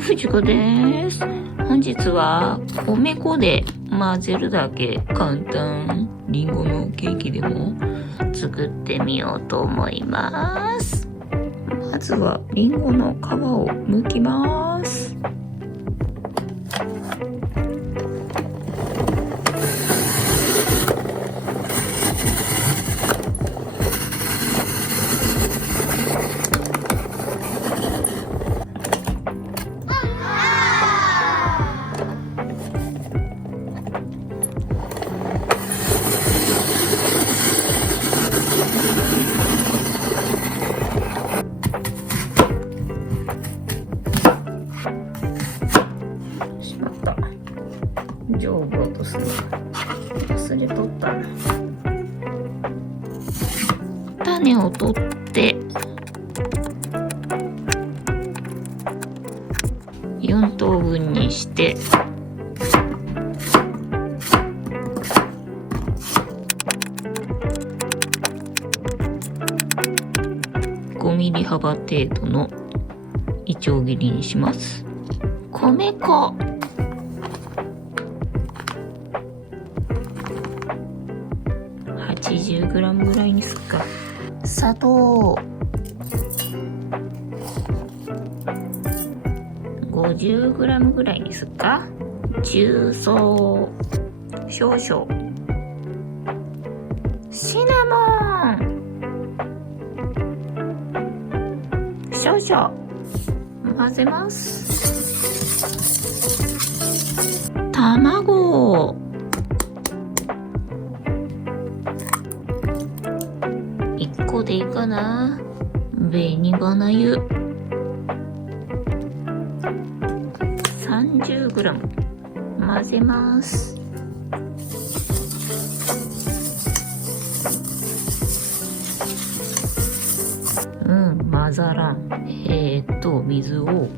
藤子です。本日は米粉で混ぜるだけ簡単リンゴのケーキでも作ってみようと思います。まずはリンゴの皮を剥きます。上部落とすの忘れとったな。種を取って4等分にして5ミリ幅程度のいちょう切りにします。米粉80g ぐらいにすっか。砂糖50g ぐらいにすっか。重曹少々。シナモン少々。混ぜます。卵1個でいいかな。紅花油 30g 混ぜます。混ざらん。水を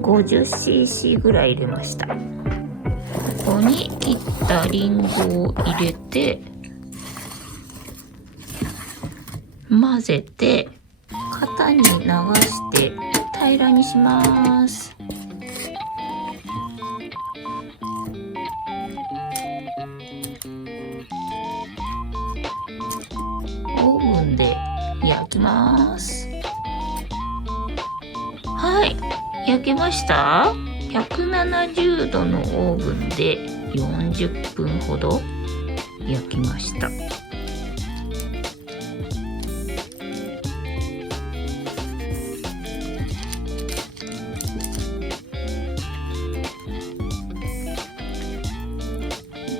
50cc ぐらい入れました。ここに切ったリンゴを入れて混ぜて型に流して平らにします。オーブンで焼きます。はい、焼けました。170度のオーブンで40分ほど焼きました。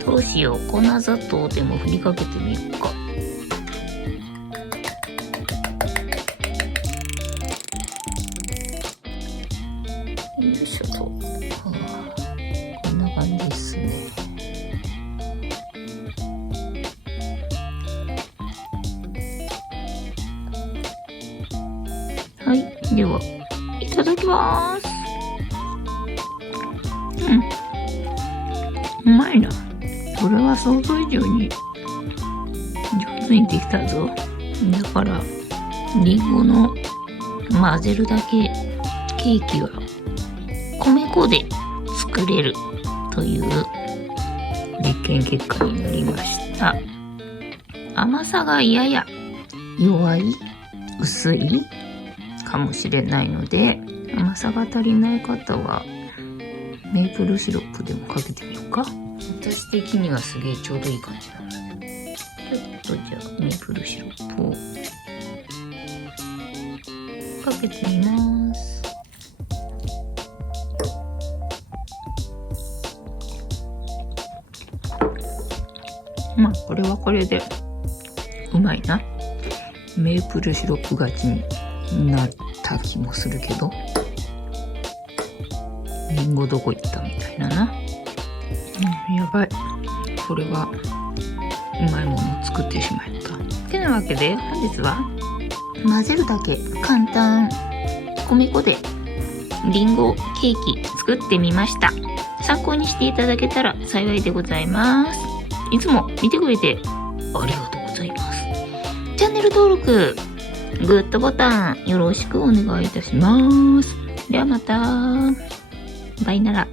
どうしよう、粉砂糖でも振りかけてみようか。よいしょと。こんな感じですね。はい、ではいただきます。うまいな。これは想像以上に上手にできたぞ。だからリンゴの混ぜるだけケーキは米粉で作れるという実験結果になりました。甘さがやや弱い、薄いかもしれないので、甘さが足りない方はメープルシロップでもかけてみようか。私的にはすげえちょうどいい感じなんだけど、ちょっとじゃあメープルシロップをかけてみます。まあこれはこれでうまいな。メープルシロップ勝ちになった気もするけど、リンゴどこ行ったみたいなな。やばい、これはうまいものを作ってしまった。てなわけで本日は混ぜるだけ簡単米粉でリンゴケーキ作ってみました。参考にしていただけたら幸いでございます。いつも見てくれてありがとうございます。チャンネル登録、グッドボタンよろしくお願いいたします。ではまた。バイなら。